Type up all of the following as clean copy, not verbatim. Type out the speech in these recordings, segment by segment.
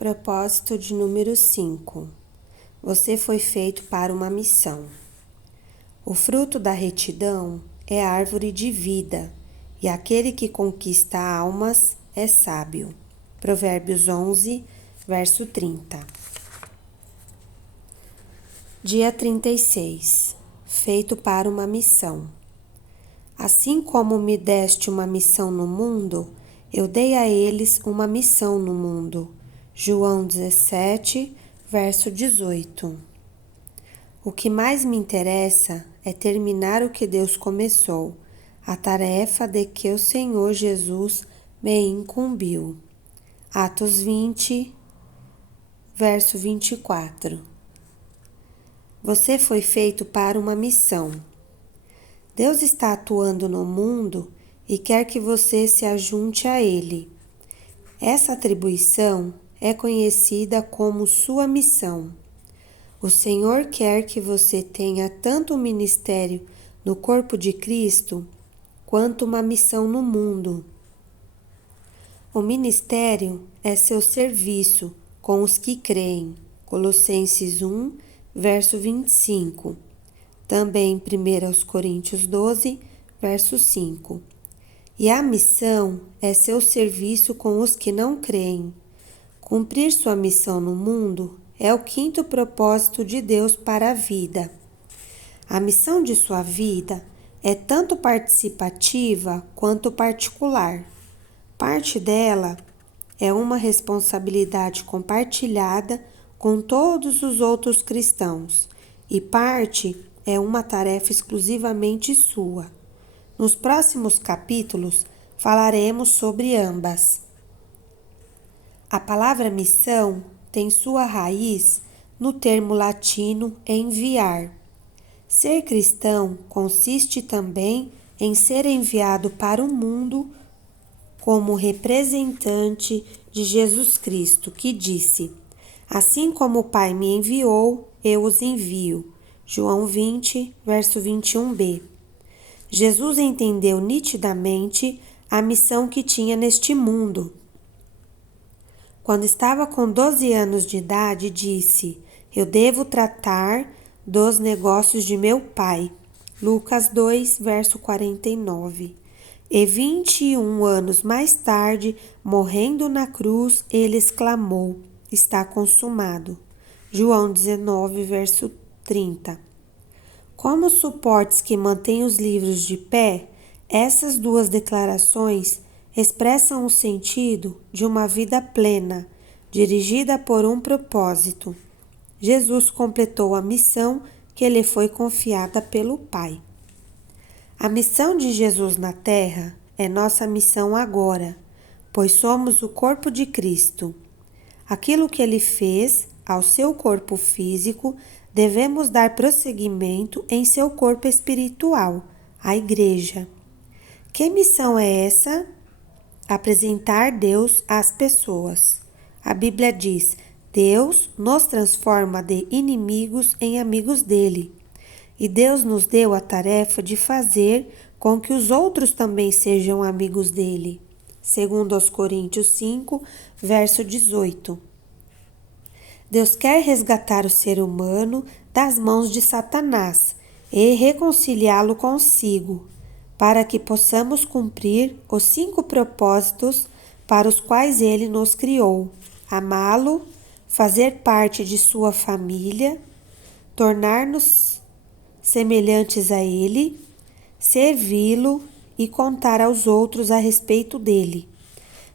Propósito de número 5. Você foi feito para uma missão. O fruto da retidão é árvore de vida, e aquele que conquista almas é sábio. Provérbios 11, verso 30. Dia 36. Feito para uma missão. Assim como me deste uma missão no mundo, eu dei a eles uma missão no mundo. João 17, verso 18. O que mais me interessa é terminar o que Deus começou, a tarefa de que o Senhor Jesus me incumbiu. Atos 20, verso 24. Você foi feito para uma missão. Deus está atuando no mundo e quer que você se ajunte a Ele. Essa atribuição é conhecida como sua missão. O Senhor quer que você tenha tanto um ministério no corpo de Cristo, quanto uma missão no mundo. O ministério é seu serviço com os que creem. Colossenses 1, verso 25. Também 1 Coríntios 12, verso 5. E a missão é seu serviço com os que não creem. Cumprir sua missão no mundo é o quinto propósito de Deus para a vida. A missão de sua vida é tanto participativa quanto particular. Parte dela é uma responsabilidade compartilhada com todos os outros cristãos, e parte é uma tarefa exclusivamente sua. Nos próximos capítulos falaremos sobre ambas. A palavra missão tem sua raiz no termo latino enviar. Ser cristão consiste também em ser enviado para o mundo como representante de Jesus Cristo, que disse: assim como o Pai me enviou, eu os envio. João 20, verso 21b. Jesus entendeu nitidamente a missão que tinha neste mundo. Quando estava com 12 anos de idade, disse: eu devo tratar dos negócios de meu pai. Lucas 2, verso 49. E 21 anos mais tarde, morrendo na cruz, ele exclamou: está consumado. João 19, verso 30. Como suportes que mantêm os livros de pé, essas duas declarações expressam o sentido de uma vida plena, dirigida por um propósito. Jesus completou a missão que lhe foi confiada pelo Pai. A missão de Jesus na Terra é nossa missão agora, pois somos o corpo de Cristo. Aquilo que ele fez ao seu corpo físico, devemos dar prosseguimento em seu corpo espiritual, a Igreja. Que missão é essa? Apresentar Deus às pessoas. A Bíblia diz: Deus nos transforma de inimigos em amigos dele. E Deus nos deu a tarefa de fazer com que os outros também sejam amigos dele. Segundo aos Coríntios 5, verso 18. Deus quer resgatar o ser humano das mãos de Satanás e reconciliá-lo consigo, para que possamos cumprir os 5 propósitos para os quais ele nos criou: amá-lo, fazer parte de sua família, tornar-nos semelhantes a ele, servi-lo e contar aos outros a respeito dele.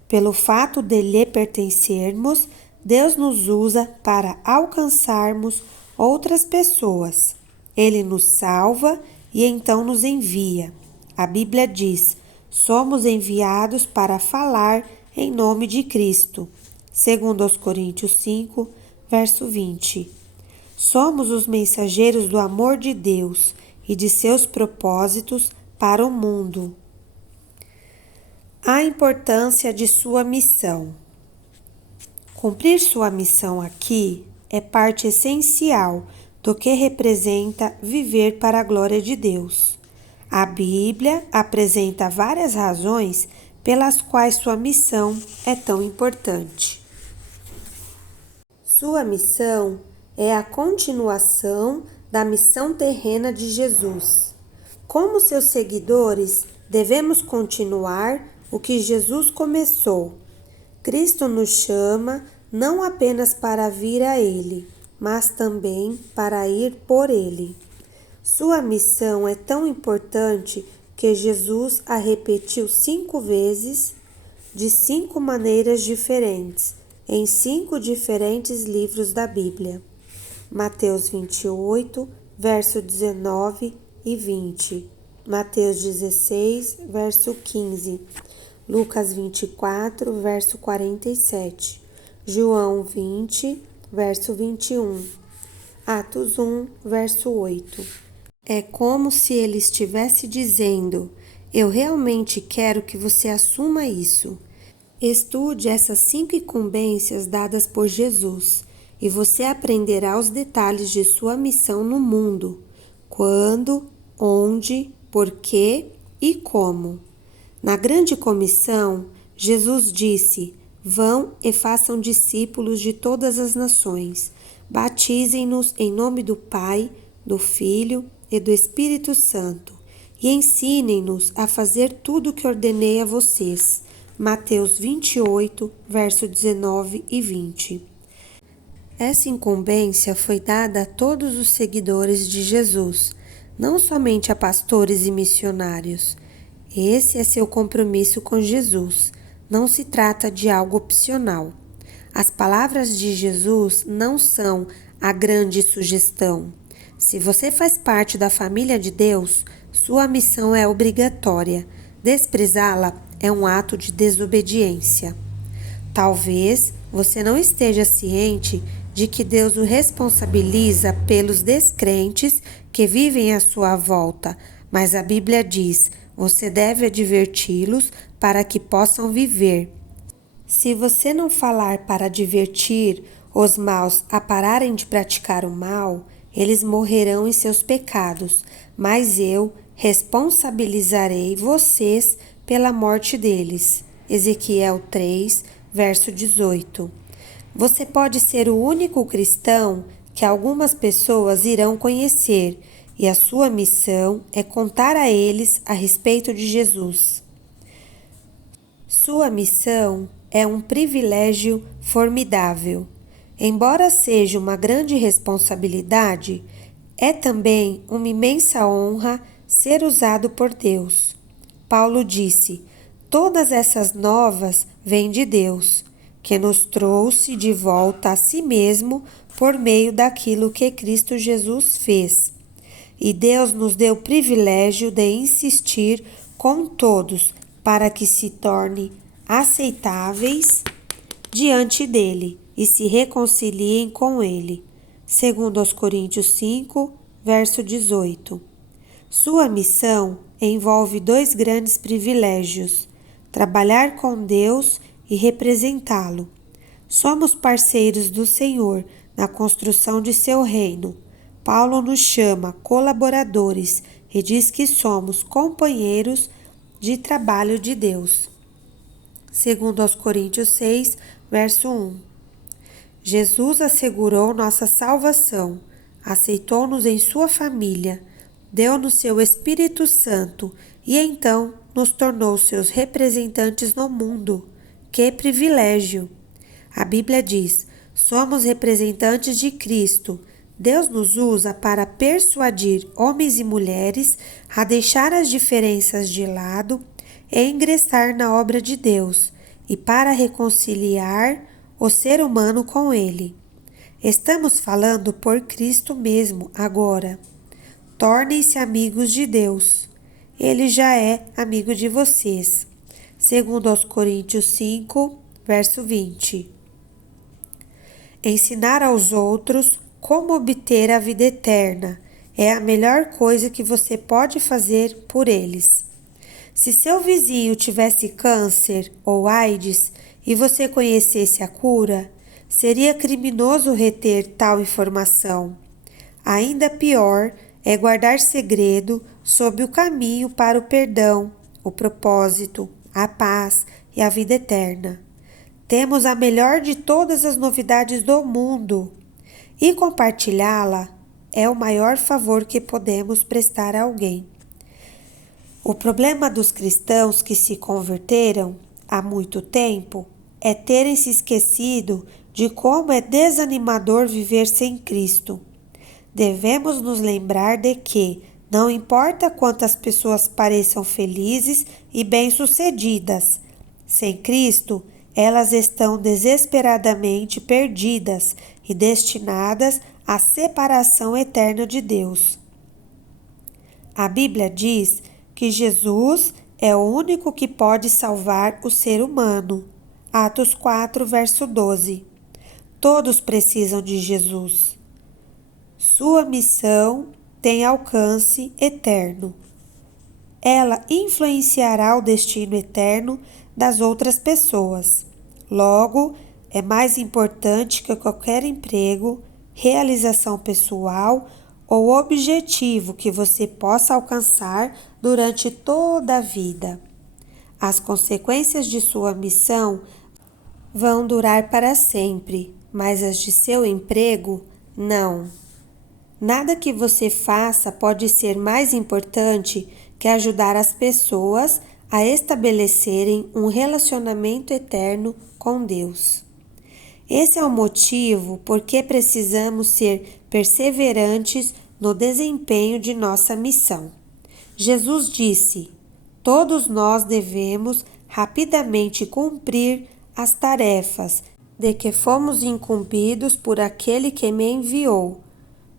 Pelo fato de lhe pertencermos, Deus nos usa para alcançarmos outras pessoas. Ele nos salva e então nos envia. A Bíblia diz: somos enviados para falar em nome de Cristo. Segundo aos Coríntios 5, verso 20. Somos os mensageiros do amor de Deus e de seus propósitos para o mundo. A importância de sua missão. Cumprir sua missão aqui é parte essencial do que representa viver para a glória de Deus. A Bíblia apresenta várias razões pelas quais sua missão é tão importante. Sua missão é a continuação da missão terrena de Jesus. Como seus seguidores, devemos continuar o que Jesus começou. Cristo nos chama não apenas para vir a Ele, mas também para ir por Ele. Sua missão é tão importante que Jesus a repetiu 5 vezes, de 5 maneiras diferentes, em 5 diferentes livros da Bíblia. Mateus 28, verso 19 e 20. Mateus 16, verso 15. Lucas 24, verso 47. João 20, verso 21. Atos 1, verso 8. É como se ele estivesse dizendo: eu realmente quero que você assuma isso. Estude essas 5 incumbências dadas por Jesus e você aprenderá os detalhes de sua missão no mundo: quando, onde, porquê e como. Na grande comissão, Jesus disse: vão e façam discípulos de todas as nações, batizem-nos em nome do Pai, do Filho e do Espírito Santo, e ensinem-nos a fazer tudo o que ordenei a vocês. Mateus 28, verso 19 e 20. Essa incumbência foi dada a todos os seguidores de Jesus, não somente a pastores e missionários. Esse é seu compromisso com Jesus. Não se trata de algo opcional. As palavras de Jesus não são a grande sugestão. Se você faz parte da família de Deus, sua missão é obrigatória. Desprezá-la é um ato de desobediência. Talvez você não esteja ciente de que Deus o responsabiliza pelos descrentes que vivem à sua volta, mas a Bíblia diz: você deve adverti-los para que possam viver. Se você não falar para advertir os maus a pararem de praticar o mal, eles morrerão em seus pecados, mas eu responsabilizarei vocês pela morte deles. Ezequiel 3, verso 18. Você pode ser o único cristão que algumas pessoas irão conhecer, e a sua missão é contar a eles a respeito de Jesus. Sua missão é um privilégio formidável. Embora seja uma grande responsabilidade, é também uma imensa honra ser usado por Deus. Paulo disse: todas essas novas vêm de Deus, que nos trouxe de volta a si mesmo por meio daquilo que Cristo Jesus fez. E Deus nos deu o privilégio de insistir com todos para que se tornem aceitáveis diante dele e se reconciliem com ele. Segundo aos Coríntios 5, verso 18. Sua missão envolve 2 grandes privilégios: trabalhar com Deus e representá-lo. Somos parceiros do Senhor na construção de seu reino. Paulo nos chama colaboradores e diz que somos companheiros de trabalho de Deus. Segundo aos Coríntios 6, verso 1. Jesus assegurou nossa salvação, aceitou-nos em sua família, deu-nos seu Espírito Santo e então nos tornou seus representantes no mundo. Que privilégio! A Bíblia diz: somos representantes de Cristo. Deus nos usa para persuadir homens e mulheres a deixar as diferenças de lado e ingressar na obra de Deus e para reconciliar o ser humano com Ele. Estamos falando por Cristo mesmo agora. Tornem-se amigos de Deus. Ele já é amigo de vocês. Segundo aos Coríntios 5, verso 20. Ensinar aos outros como obter a vida eterna é a melhor coisa que você pode fazer por eles. Se seu vizinho tivesse câncer ou AIDS e você conhecesse a cura, seria criminoso reter tal informação. Ainda pior é guardar segredo sobre o caminho para o perdão, o propósito, a paz e a vida eterna. Temos a melhor de todas as novidades do mundo e compartilhá-la é o maior favor que podemos prestar a alguém. O problema dos cristãos que se converteram há muito tempo é terem se esquecido de como é desanimador viver sem Cristo. Devemos nos lembrar de que, não importa quantas pessoas pareçam felizes e bem-sucedidas, sem Cristo, elas estão desesperadamente perdidas e destinadas à separação eterna de Deus. A Bíblia diz que Jesus é o único que pode salvar o ser humano. Atos 4, verso 12. Todos precisam de Jesus. Sua missão tem alcance eterno. Ela influenciará o destino eterno das outras pessoas. Logo, é mais importante que qualquer emprego, realização pessoal ou objetivo que você possa alcançar durante toda a vida. As consequências de sua missão vão durar para sempre, mas as de seu emprego, não. Nada que você faça pode ser mais importante que ajudar as pessoas a estabelecerem um relacionamento eterno com Deus. Esse é o motivo por que precisamos ser perseverantes no desempenho de nossa missão. Jesus disse: todos nós devemos rapidamente cumprir as tarefas de que fomos incumbidos por aquele que me enviou,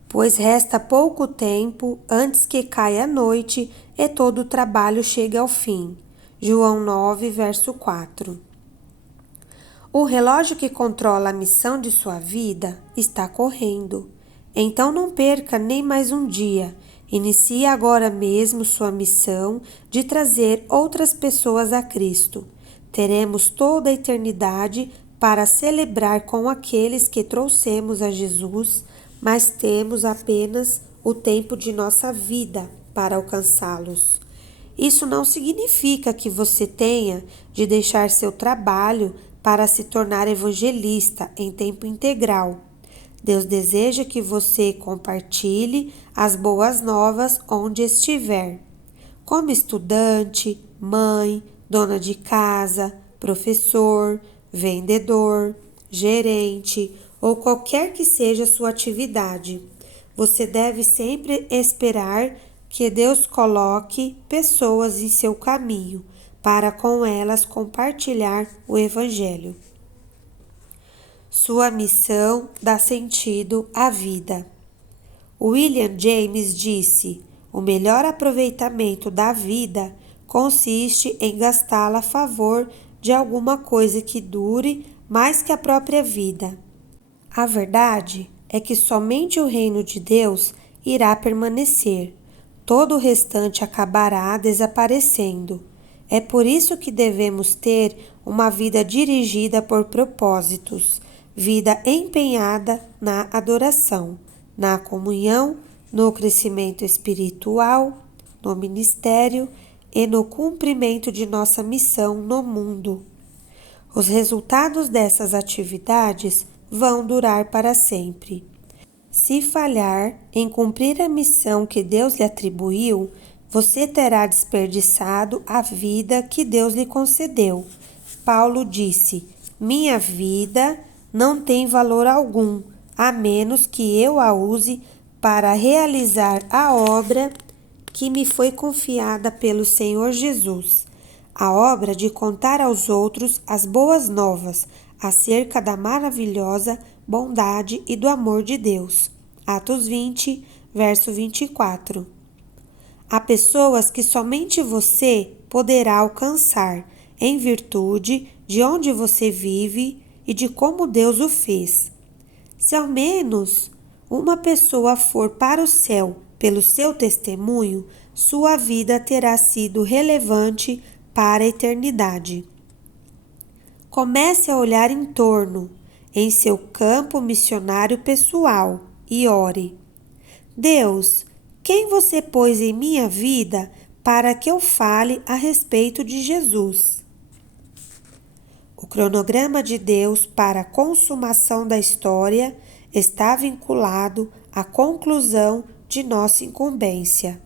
pois resta pouco tempo antes que caia a noite e todo o trabalho chegue ao fim. João 9, verso 4. O relógio que controla a missão de sua vida está correndo. Então não perca nem mais um dia. Inicie agora mesmo sua missão de trazer outras pessoas a Cristo. Teremos toda a eternidade para celebrar com aqueles que trouxemos a Jesus, mas temos apenas o tempo de nossa vida para alcançá-los. Isso não significa que você tenha de deixar seu trabalho para se tornar evangelista em tempo integral. Deus deseja que você compartilhe as boas novas onde estiver. Como estudante, mãe, dona de casa, professor, vendedor, gerente ou qualquer que seja a sua atividade, você deve sempre esperar que Deus coloque pessoas em seu caminho para com elas compartilhar o Evangelho. Sua missão dá sentido à vida. William James disse: o melhor aproveitamento da vida consiste em gastá-la a favor de alguma coisa que dure mais que a própria vida. A verdade é que somente o reino de Deus irá permanecer. Todo o restante acabará desaparecendo. É por isso que devemos ter uma vida dirigida por propósitos, vida empenhada na adoração, na comunhão, no crescimento espiritual, no ministério e no cumprimento de nossa missão no mundo. Os resultados dessas atividades vão durar para sempre. Se falhar em cumprir a missão que Deus lhe atribuiu, você terá desperdiçado a vida que Deus lhe concedeu. Paulo disse: minha vida não tem valor algum, a menos que eu a use para realizar a obra que me foi confiada pelo Senhor Jesus, a obra de contar aos outros as boas novas acerca da maravilhosa bondade e do amor de Deus. Atos 20, verso 24. Há pessoas que somente você poderá alcançar em virtude de onde você vive e de como Deus o fez. Se ao menos uma pessoa for para o céu pelo seu testemunho, sua vida terá sido relevante para a eternidade. Comece a olhar em torno, em seu campo missionário pessoal, e ore: Deus, quem você pôs em minha vida para que eu fale a respeito de Jesus? O O cronograma de Deus para a consumação da história está vinculado à conclusão de nossa incumbência.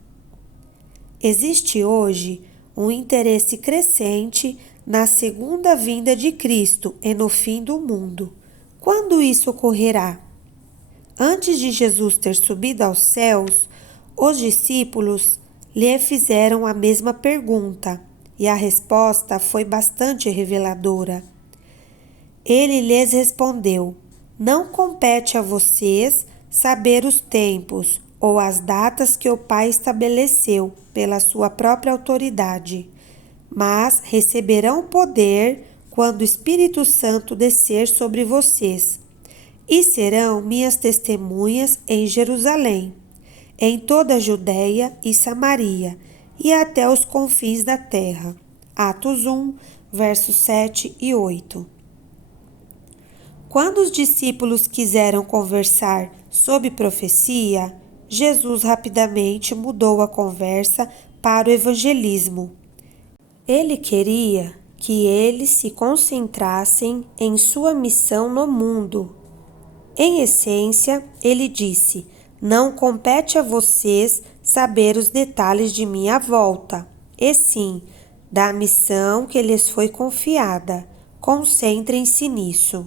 Existe hoje um interesse crescente na segunda vinda de Cristo e no fim do mundo. Quando isso ocorrerá? Antes de Jesus ter subido aos céus, os discípulos lhe fizeram a mesma pergunta e a resposta foi bastante reveladora. Ele lhes respondeu: não compete a vocês saber os tempos ou as datas que o Pai estabeleceu pela sua própria autoridade, mas receberão poder quando o Espírito Santo descer sobre vocês, e serão minhas testemunhas em Jerusalém, em toda a Judéia e Samaria, e até os confins da terra. Atos 1, versos 7 e 8. Quando os discípulos quiseram conversar sobre profecia, Jesus rapidamente mudou a conversa para o evangelismo. Ele queria que eles se concentrassem em sua missão no mundo. Em essência, ele disse: não compete a vocês saber os detalhes de minha volta, e sim da missão que lhes foi confiada. Concentrem-se nisso.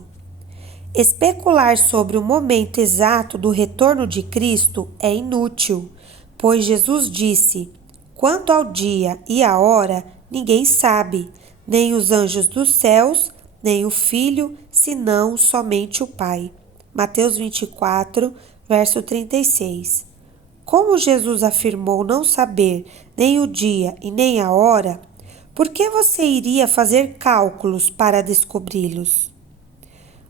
Especular sobre o momento exato do retorno de Cristo é inútil, pois Jesus disse: quanto ao dia e à hora, ninguém sabe, nem os anjos dos céus, nem o Filho, senão somente o Pai. Mateus 24, verso 36. Como Jesus afirmou não saber nem o dia e nem a hora, por que você iria fazer cálculos para descobri-los?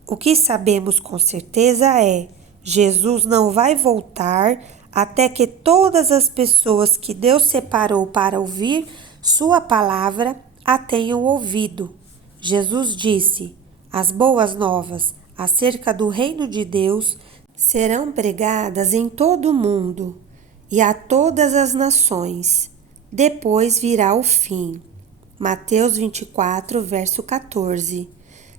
O que sabemos com certeza é: Jesus não vai voltar até que todas as pessoas que Deus separou para ouvir sua palavra a tenham ouvido. Jesus disse: as boas novas acerca do reino de Deus serão pregadas em todo o mundo e a todas as nações. Depois virá o fim. Mateus 24, verso 14.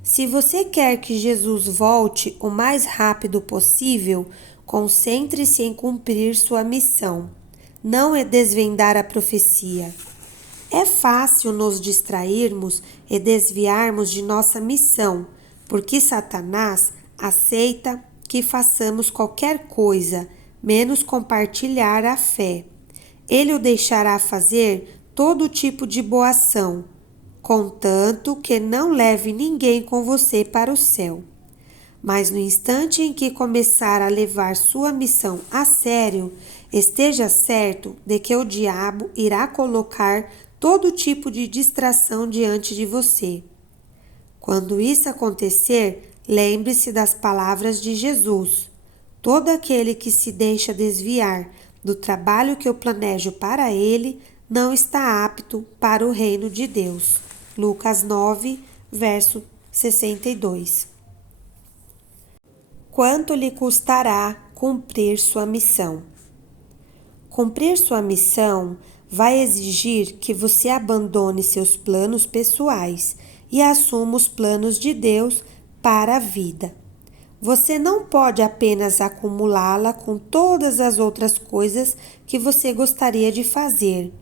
Se você quer que Jesus volte o mais rápido possível, concentre-se em cumprir sua missão. Não é desvendar a profecia. É fácil nos distrairmos e desviarmos de nossa missão, porque Satanás aceita que façamos qualquer coisa, menos compartilhar a fé. Ele o deixará fazer todo tipo de boa ação, contanto que não leve ninguém com você para o céu. Mas no instante em que começar a levar sua missão a sério, esteja certo de que o diabo irá colocar todo tipo de distração diante de você. Quando isso acontecer, lembre-se das palavras de Jesus: todo aquele que se deixa desviar do trabalho que eu planejo para ele não está apto para o reino de Deus. Lucas 9, verso 62. Quanto lhe custará cumprir sua missão? Cumprir sua missão vai exigir que você abandone seus planos pessoais e assuma os planos de Deus para a vida. Você não pode apenas acumulá-la com todas as outras coisas que você gostaria de fazer.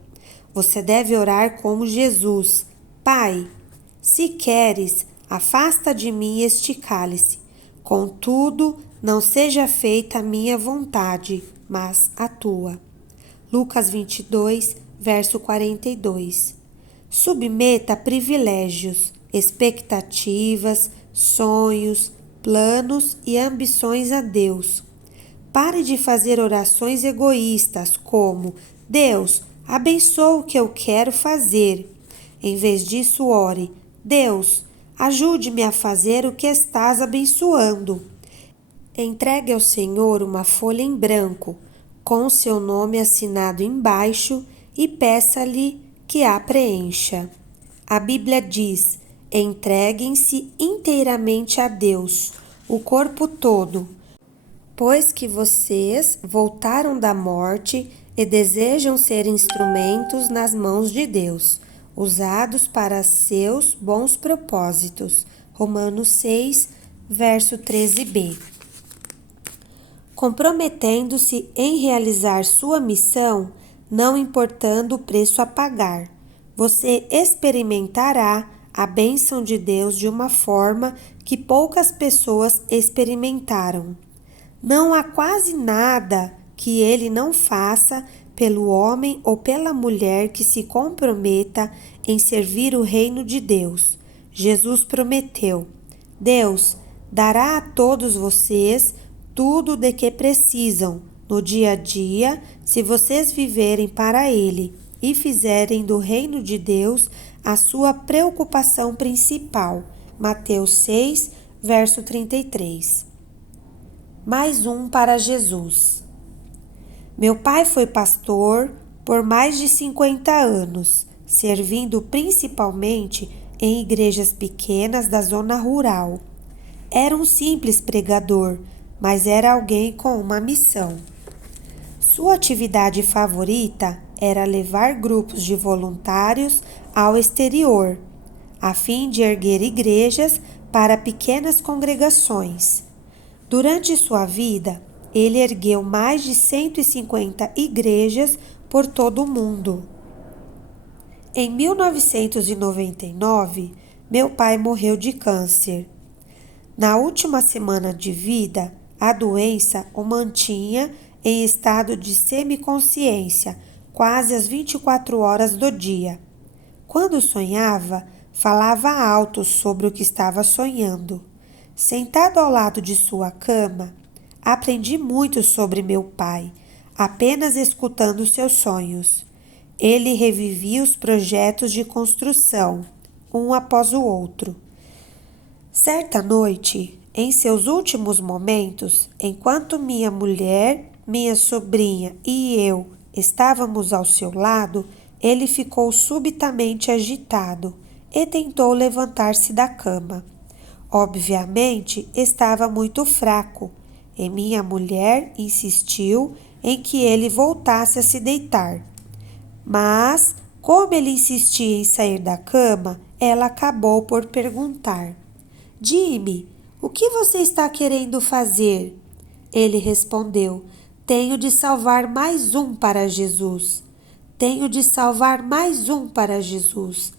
Você deve orar como Jesus: Pai, se queres, afasta de mim este cálice. Contudo, não seja feita a minha vontade, mas a tua. Lucas 22, verso 42. Submeta privilégios, expectativas, sonhos, planos e ambições a Deus. Pare de fazer orações egoístas como: Deus, abençoa o que eu quero fazer. Em vez disso, ore: Deus, ajude-me a fazer o que estás abençoando. Entregue ao Senhor uma folha em branco, com seu nome assinado embaixo, e peça-lhe que a preencha. A Bíblia diz: entreguem-se inteiramente a Deus, o corpo todo, pois que vocês voltaram da morte e desejam ser instrumentos nas mãos de Deus, usados para seus bons propósitos. Romanos 6, verso 13b. Comprometendo-se em realizar sua missão, não importando o preço a pagar, você experimentará a bênção de Deus de uma forma que poucas pessoas experimentaram. Não há quase nada que Ele não faça pelo homem ou pela mulher que se comprometa em servir o reino de Deus. Jesus prometeu: Deus dará a todos vocês tudo de que precisam no dia a dia, se vocês viverem para Ele e fizerem do reino de Deus a sua preocupação principal. Mateus 6, verso 33. Mais um para Jesus. Meu pai foi pastor por mais de 50 anos, servindo principalmente em igrejas pequenas da zona rural. Era um simples pregador, mas era alguém com uma missão. Sua atividade favorita era levar grupos de voluntários ao exterior, a fim de erguer igrejas para pequenas congregações. Durante sua vida, ele ergueu mais de 150 igrejas por todo o mundo. Em 1999, meu pai morreu de câncer. Na última semana de vida, a doença o mantinha em estado de semiconsciência, quase às 24 horas do dia. Quando sonhava, falava alto sobre o que estava sonhando. Sentado ao lado de sua cama, aprendi muito sobre meu pai, apenas escutando seus sonhos. Ele revivia os projetos de construção, um após o outro. Certa noite, em seus últimos momentos, enquanto minha mulher, minha sobrinha e eu estávamos ao seu lado, ele ficou subitamente agitado e tentou levantar-se da cama. Obviamente, estava muito fraco e minha mulher insistiu em que ele voltasse a se deitar. Mas, como ele insistia em sair da cama, ela acabou por perguntar: Jimmy, o que você está querendo fazer? Ele respondeu: Tenho de salvar mais um para Jesus. Tenho de salvar mais um para Jesus.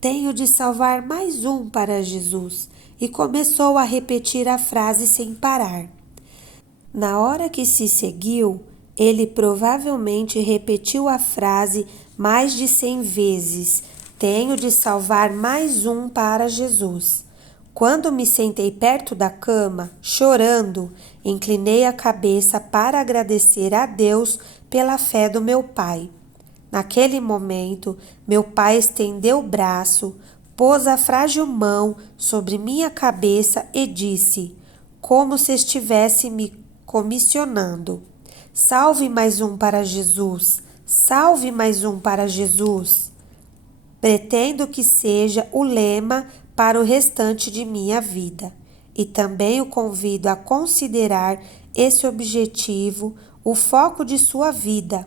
Tenho de salvar mais um para Jesus. E começou a repetir a frase sem parar. Na hora que se seguiu, ele provavelmente repetiu a frase mais de 100 vezes. Tenho de salvar mais um para Jesus. Quando me sentei perto da cama, chorando, inclinei a cabeça para agradecer a Deus pela fé do meu pai. Naquele momento, meu pai estendeu o braço, pôs a frágil mão sobre minha cabeça e disse, como se estivesse me comissionando: Salve mais um para Jesus! Salve mais um para Jesus! Pretendo que seja o lema para o restante de minha vida, e também o convido a considerar esse objetivo o foco de sua vida,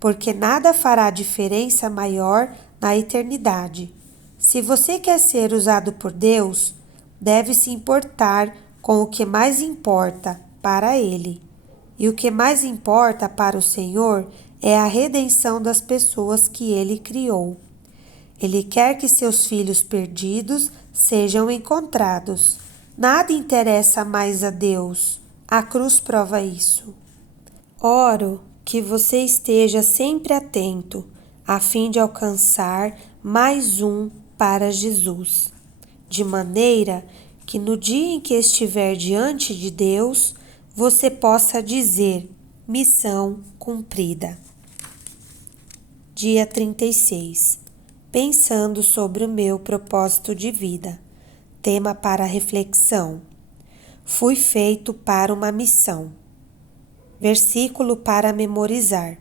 porque nada fará diferença maior na eternidade. Se você quer ser usado por Deus, deve se importar com o que mais importa para Ele. E o que mais importa para o Senhor é a redenção das pessoas que Ele criou. Ele quer que seus filhos perdidos sejam encontrados. Nada interessa mais a Deus. A cruz prova isso. Oro que você esteja sempre atento, a fim de alcançar mais um para Jesus, de maneira que no dia em que estiver diante de Deus, você possa dizer: missão cumprida. Dia 36. Pensando sobre o meu propósito de vida. Tema para reflexão: fui feito para uma missão. Versículo para memorizar.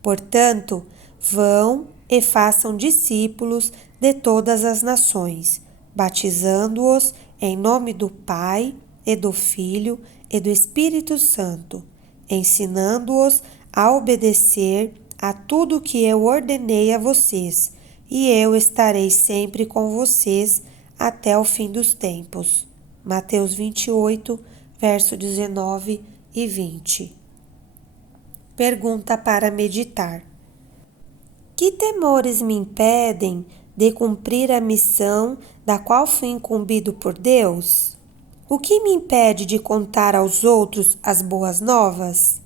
Portanto, vão e façam discípulos de todas as nações, batizando-os em nome do Pai e do Filho e do Espírito Santo, ensinando-os a obedecer a tudo o que eu ordenei a vocês, e eu estarei sempre com vocês até o fim dos tempos. Mateus 28, verso 19 e 20. Pergunta para meditar: que temores me impedem de cumprir a missão da qual fui incumbido por Deus? O que me impede de contar aos outros as boas novas?